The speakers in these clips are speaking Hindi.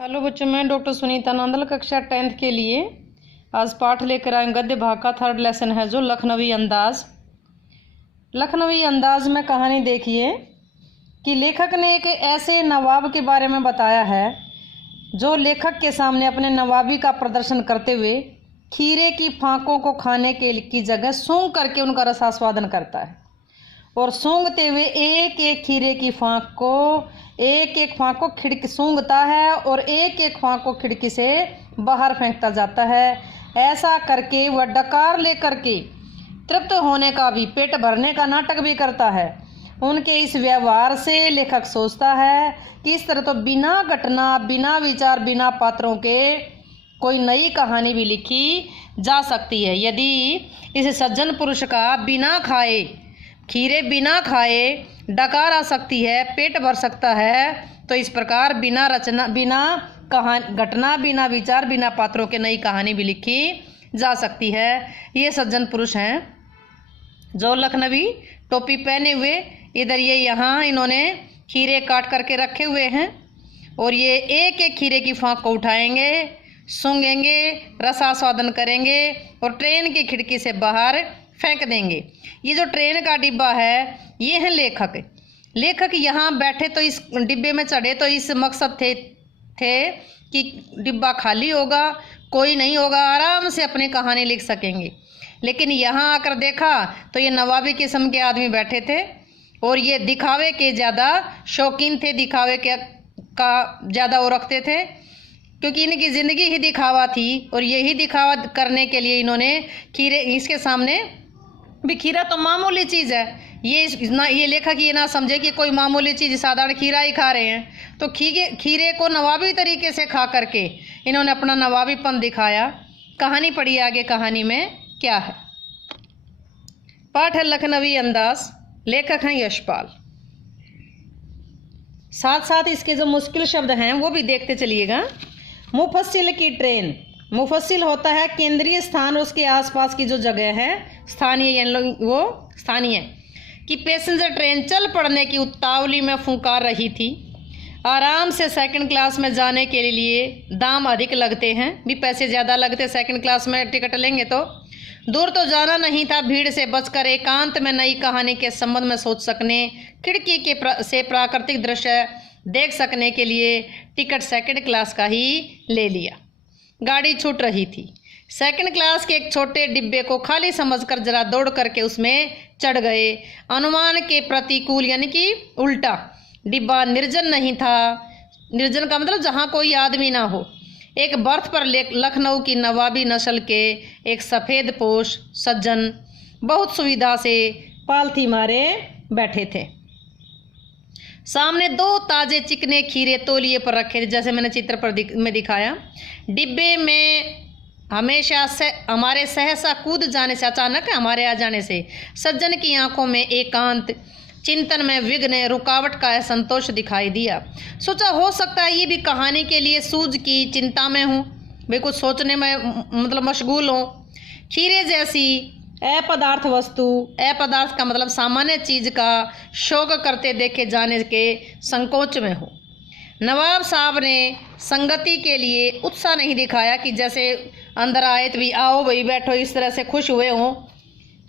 हेलो बच्चों, मैं डॉक्टर सुनीता नंदल कक्षा 10th के लिए आज पाठ लेकर आए। गद्य भाग का 3rd लेसन है जो लखनवी अंदाज। लखनवी अंदाज में कहानी देखिए कि लेखक ने एक ऐसे नवाब के बारे में बताया है जो लेखक के सामने अपने नवाबी का प्रदर्शन करते हुए खीरे की फांकों को खाने की जगह सूंघ करके उनका रसास्वादन करता है और सूंघते हुए एक एक खीरे की फांक को खिड़की सूंघता है और एक एक फांक को खिड़की से बाहर फेंकता जाता है। ऐसा करके वह डकार लेकर के तृप्त होने का भी, पेट भरने का नाटक भी करता है। उनके इस व्यवहार से लेखक सोचता है कि इस तरह तो बिना घटना, बिना विचार, बिना पात्रों के कोई नई कहानी भी लिखी जा सकती है। यदि इस सज्जन पुरुष का बिना खाए, खीरे बिना खाए डकार आ सकती है, पेट भर सकता है, तो इस प्रकार बिना रचना, बिना घटना, बिना विचार, बिना पात्रों के नई कहानी भी लिखी जा सकती है। ये सज्जन पुरुष हैं जो लखनवी टोपी पहने हुए, इधर ये यहाँ इन्होंने खीरे काट करके रखे हुए हैं और ये एक एक खीरे की फांक को उठाएंगे, सूंघेंगे, रसास्वादन करेंगे और ट्रेन की खिड़की से बाहर फेंक देंगे। ये जो ट्रेन का डिब्बा है ये है लेखक यहाँ बैठे तो इस डिब्बे में चढ़े तो इस मकसद थे कि डिब्बा खाली होगा, कोई नहीं होगा, आराम से अपनी कहानी लिख सकेंगे। लेकिन यहाँ आकर देखा तो ये नवाबी किस्म के आदमी बैठे थे और ये दिखावे के ज़्यादा शौकीन थे, दिखावे का ज़्यादा वो रखते थे क्योंकि इनकी ज़िंदगी ही दिखावा थी और यही दिखावा करने के लिए इन्होंने खीरे, इसके सामने भी खीरा तो मामूली चीज़ है, ये लेखक ये ना समझे कि कोई मामूली चीज़, साधारण खीरा ही खा रहे हैं। तो खीरे को नवाबी तरीके से खा करके इन्होंने अपना नवाबीपन दिखाया। कहानी पढ़िए आगे, कहानी में क्या है। पाठ है लखनवी अंदाज, लेखक हैं यशपाल। साथ साथ इसके जो मुश्किल शब्द हैं वो भी देखते चलिएगा। मुफस्सिल की ट्रेन, मुफस्सिल होता है केंद्रीय स्थान, उसके आसपास की जो जगह है स्थानीय, यानी वो स्थानीय, कि पैसेंजर ट्रेन चल पड़ने की उतावली में फुंकार रही थी। आराम से सेकंड क्लास में जाने के लिए दाम अधिक लगते हैं, भी पैसे ज़्यादा लगते, सेकंड क्लास में टिकट लेंगे तो। दूर तो जाना नहीं था, भीड़ से बचकर एकांत में नई कहानी के संबंध में सोच सकने, खिड़की के से प्राकृतिक दृश्य देख सकने के लिए टिकट सेकंड क्लास का ही ले लिया। गाड़ी छूट रही थी। सेकंड क्लास के एक छोटे डिब्बे को खाली समझकर जरा दौड़ करके उसमें चढ़ गए। अनुमान के प्रतिकूल, यानी कि उल्टा, डिब्बा निर्जन नहीं था। निर्जन का मतलब जहाँ कोई आदमी ना हो। एक बर्थ पर लखनऊ की नवाबी नस्ल के एक सफ़ेद पोश सज्जन बहुत सुविधा से पालथी मारे बैठे थे। सामने 2 ताजे चिकने खीरे तौलिए पर रखे थे, जैसे मैंने चित्र पर में दिखाया। डिब्बे में हमेशा से हमारे सहसा कूद जाने से, अचानक हमारे आ जाने से सज्जन की आंखों में एकांत, चिंतन में विघ्न, रुकावट का असंतोष दिखाई दिया। सोचा हो सकता है ये भी कहानी के लिए सूझ की चिंता में हूँ, वे कुछ सोचने में मतलब मशगूल हों। खीरे जैसी अपदार्थ वस्तु, अपदार्थ का मतलब सामान्य चीज़ का शौक करते देखे जाने के संकोच में हो। नवाब साहब ने संगति के लिए उत्साह नहीं दिखाया कि जैसे अंदर आए तो भी आओ भाई बैठो, इस तरह से खुश हुए हों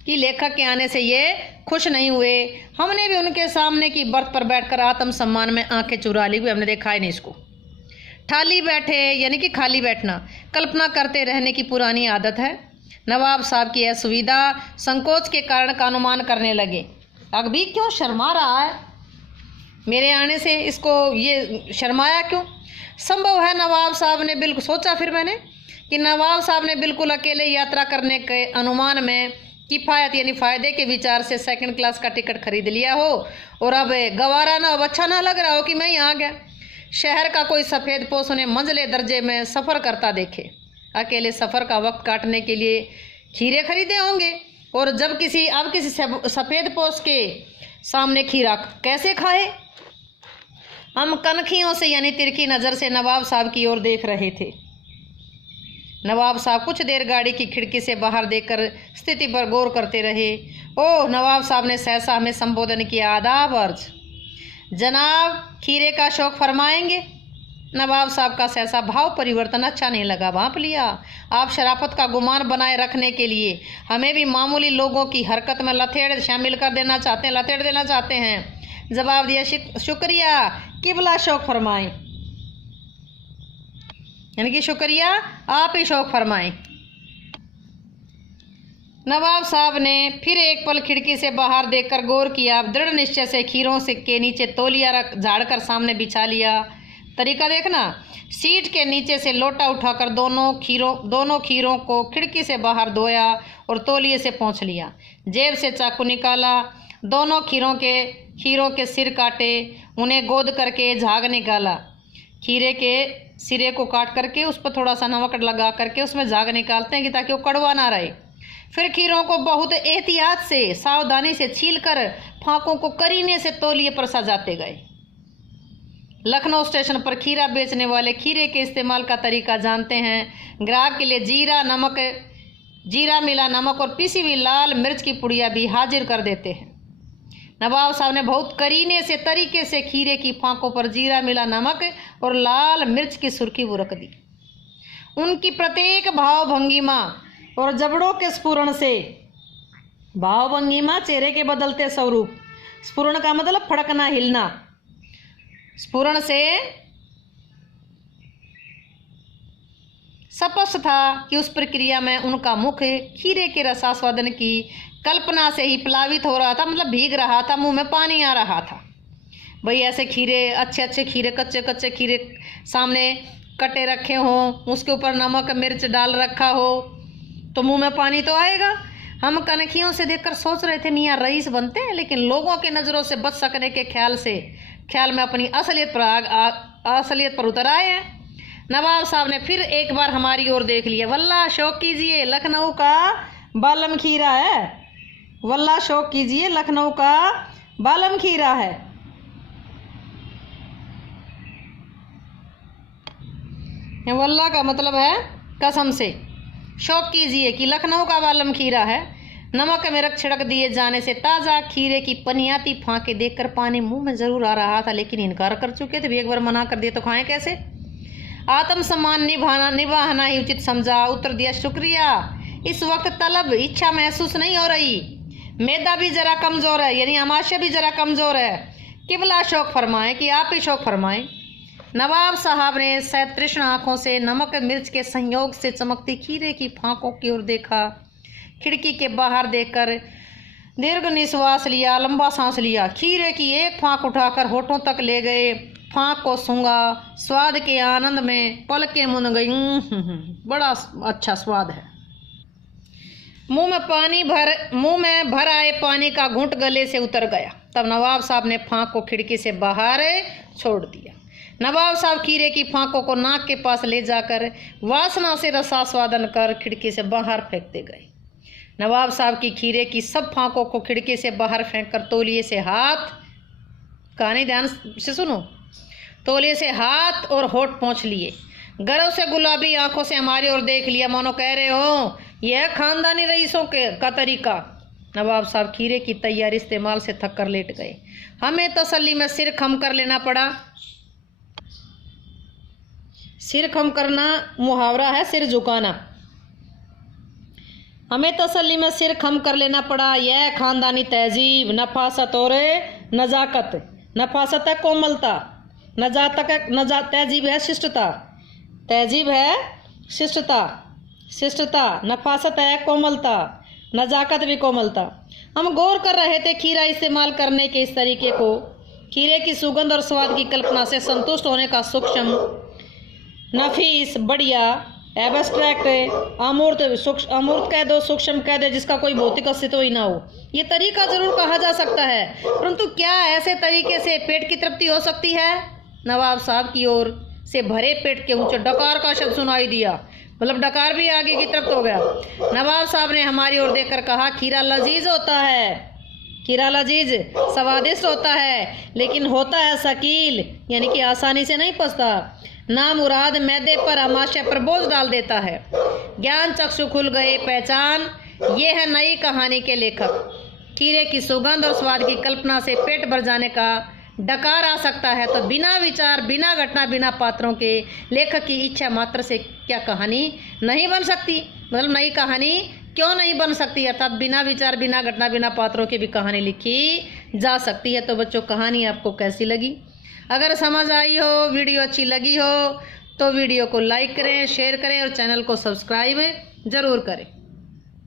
कि लेखक के आने से ये खुश नहीं हुए। हमने भी उनके सामने की बर्थ पर बैठकर आत्मसम्मान में आंखें चुरा ली, हमने देखा ही नहीं इसको। ठाली बैठे यानी कि खाली बैठना, कल्पना करते रहने की पुरानी आदत है। नवाब साहब की असुविधा, संकोच के कारण का अनुमान करने लगे। अभी क्यों शर्मा रहा है मेरे आने से, इसको ये शर्माया क्यों? संभव है नवाब साहब ने बिल्कुल सोचा, फिर मैंने कि नवाब साहब ने बिल्कुल अकेले यात्रा करने के अनुमान में किफ़ायत यानी फ़ायदे के विचार से सेकंड क्लास का टिकट खरीद लिया हो और अब गवारा ना हो, अच्छा ना लग रहा हो कि मैं यहाँ गया। शहर का कोई सफ़ेद पोश उन्हें मंझले दर्जे में सफ़र करता देखे। अकेले सफ़र का वक्त काटने के लिए खीरे खरीदे होंगे और जब किसी सफ़ेद पोश के सामने खीरा कैसे खाए। हम कनखियों से यानी तिरछी नज़र से नवाब साहब की ओर देख रहे थे। नवाब साहब कुछ देर गाड़ी की खिड़की से बाहर देखकर स्थिति पर गौर करते रहे। ओह, नवाब साहब ने सहसा हमें संबोधन किया। आदाब अर्ज। जनाब, खीरे का शौक फरमाएंगे? नवाब साहब का सहसा भाव परिवर्तन अच्छा नहीं लगा। भांप लिया, आप शराफत का गुमान बनाए रखने के लिए हमें भी मामूली लोगों की हरकत में लथेड़ शामिल कर देना चाहते हैं, लथेड़ देना चाहते हैं। जवाब दिया, शुक्रिया, किबला शौक फरमाएं, यानी कि शुक्रिया, आप ही शौक फरमाएं। नवाब साहब ने फिर एक पल खिड़की से बाहर देखकर गौर किया। दृढ़ निश्चय से खीरों से के नीचे तौलिया रख झाड़कर सामने बिछा लिया। तरीका देखना, सीट के नीचे से लोटा उठाकर दोनों खीरों को खिड़की से बाहर धोया और तौलिए से पोंछ लिया। जेब से चाकू निकाला, दोनों खीरों के सिर काटे, उन्हें गोद करके झाग निकाला। खीरे के सिरे को काट करके उस पर थोड़ा सा नमक लगा करके उसमें झाग निकालते हैं कि ताकि वो कड़वा ना रहे। फिर खीरों को बहुत एहतियात से सावधानी से छीलकर फांकों को करीने से तौलिए पर सजाते गए। लखनऊ स्टेशन पर खीरा बेचने वाले खीरे के इस्तेमाल का तरीका जानते हैं। ग्राहक के लिए जीरा मिला नमक और पिसी हुई लाल मिर्च की पुड़िया भी हाजिर कर देते हैं। नवाब साहब ने बहुत करीने से तरीके से खीरे की फांकों पर जीरा मिला नमक और लाल मिर्च की सुर्खी बुरक दी। उनकी प्रत्येक भावभंगिमा और जबड़ों के स्फुरण से, भावभंगिमा चेहरे के बदलते स्वरूप, स्फुरण का मतलब फड़कना, हिलना, स्फुरण से स्पष्ट था कि उस प्रक्रिया में उनका मुख खीरे के रसास्वादन की कल्पना से ही प्लावित हो रहा था, मतलब भीग रहा था, मुंह में पानी आ रहा था। भाई ऐसे खीरे, अच्छे खीरे, कच्चे खीरे सामने कटे रखे हों, उसके ऊपर नमक मिर्च डाल रखा हो तो मुंह में पानी तो आएगा। हम कनखियों से देखकर सोच रहे थे मियाँ रईस बनते हैं, लेकिन लोगों के नज़रों से बच सकने के ख्याल में अपनी असलियत पर उतर आए हैं। नवाब साहब ने फिर एक बार हमारी ओर देख लिया। वल्ला शौक कीजिए, लखनऊ का बालम खीरा है। वल्ला शौक कीजिए, लखनऊ का बालम खीरा है। वल्ला का मतलब है कसम से, शौक कीजिए कि लखनऊ का बालम खीरा है। नमक मिर्च छिड़क दिए जाने से ताज़ा खीरे की पनियाती फांके देखकर पानी मुंह में जरूर आ रहा था, लेकिन इनकार कर चुके थे। एक बार मना कर दिए तो खाएं कैसे। आत्मसम्मान निभाना ही उचित समझा, उत्तर दिया, शुक्रिया, इस वक्त तलब इच्छा महसूस नहीं हो रही। मैदा भी जरा कमज़ोर है, यानी आमाशय भी जरा कमज़ोर है। किबला शौक फरमाए कि आप ही शौक फरमाएं। नवाब साहब ने सतृष्ण आंखों से नमक मिर्च के संयोग से चमकती खीरे की फांकों की ओर देखा। खिड़की के बाहर देखकर दीर्घ निश्वास लिया, लंबा सांस लिया। खीरे की एक फांक उठाकर होठों तक ले गए, फांक को सूंघा, स्वाद के आनंद में पलकें मुन गई। बड़ा अच्छा स्वाद है। मुंह में भर आए पानी का घूंट गले से उतर गया। तब नवाब साहब ने फांक को खिड़की से बाहर छोड़ दिया। नवाब साहब खीरे की फांकों को नाक के पास ले जाकर वासना से रसास्वादन कर खिड़की से बाहर फेंकते गए। नवाब साहब की खीरे की सब फांकों को खिड़की से बाहर फेंककर तौलिए से हाथ, कहानी ध्यान से सुनो, तौलिए से हाथ और होठ पोंछ लिए। गरव से गुलाबी आंखों से हमारी ओर देख लिया, मानो कह रहे हो यह खानदानी रईसों का तरीका। नवाब साहब खीरे की तैयारी इस्तेमाल से थक कर लेट गए। हमें तसल्ली में सिर खम कर लेना पड़ा। सिर खम करना मुहावरा है, सिर झुकाना। हमें तसल्ली में सिर खम कर लेना पड़ा। यह खानदानी तहजीब, नफासत और नजाकत। नफासत है कोमलता, तहजीब है शिष्टता, तहजीब है शिष्टता, नफासत है कोमलता, नजाकत भी कोमलता। हम गौर कर रहे थे खीरा इस्तेमाल करने के इस तरीके को। खीरे की सुगंध और स्वाद की कल्पना से संतुष्ट होने का सूक्ष्म, नफीस, बढ़िया, एब्स्ट्रैक्ट, अमूर्त कह दो, सूक्ष्म कह दो, जिसका कोई भौतिक अस्तित्व ही ना हो, ये तरीका जरूर कहा जा सकता है, परंतु क्या ऐसे तरीके से पेट की तृप्ति हो सकती है? नवाब साहब की ओर से भरे पेट के ऊंचे डकार का शब्द सुनाई दिया, मतलब डकार भी आगे की तरफ हो गया। नवाब साहब ने हमारी ओर देखकर कहा, खीरा लजीज होता है, खीरा लजीज स्वादिष्ट होता है, लेकिन होता है शकील, यानी कि आसानी से नहीं पचता। नामुराद मैदे पर, आमाशय पर बोझ डाल देता है। ज्ञान चक्षु खुल गए, पहचान, ये है नई कहानी के लेखक। खीरे की सुगंध और स्वाद की कल्पना से पेट भर जाने का डकार आ सकता है, तो बिना विचार, बिना घटना, बिना पात्रों के लेखक की इच्छा मात्र से क्या कहानी नहीं बन सकती। मतलब नई कहानी क्यों नहीं बन सकती, अर्थात बिना विचार, बिना घटना, बिना पात्रों की भी कहानी लिखी जा सकती है। तो बच्चों, कहानी आपको कैसी लगी? अगर समझ आई हो, वीडियो अच्छी लगी हो, तो वीडियो को लाइक करें, शेयर करें और चैनल को सब्सक्राइब ज़रूर करें।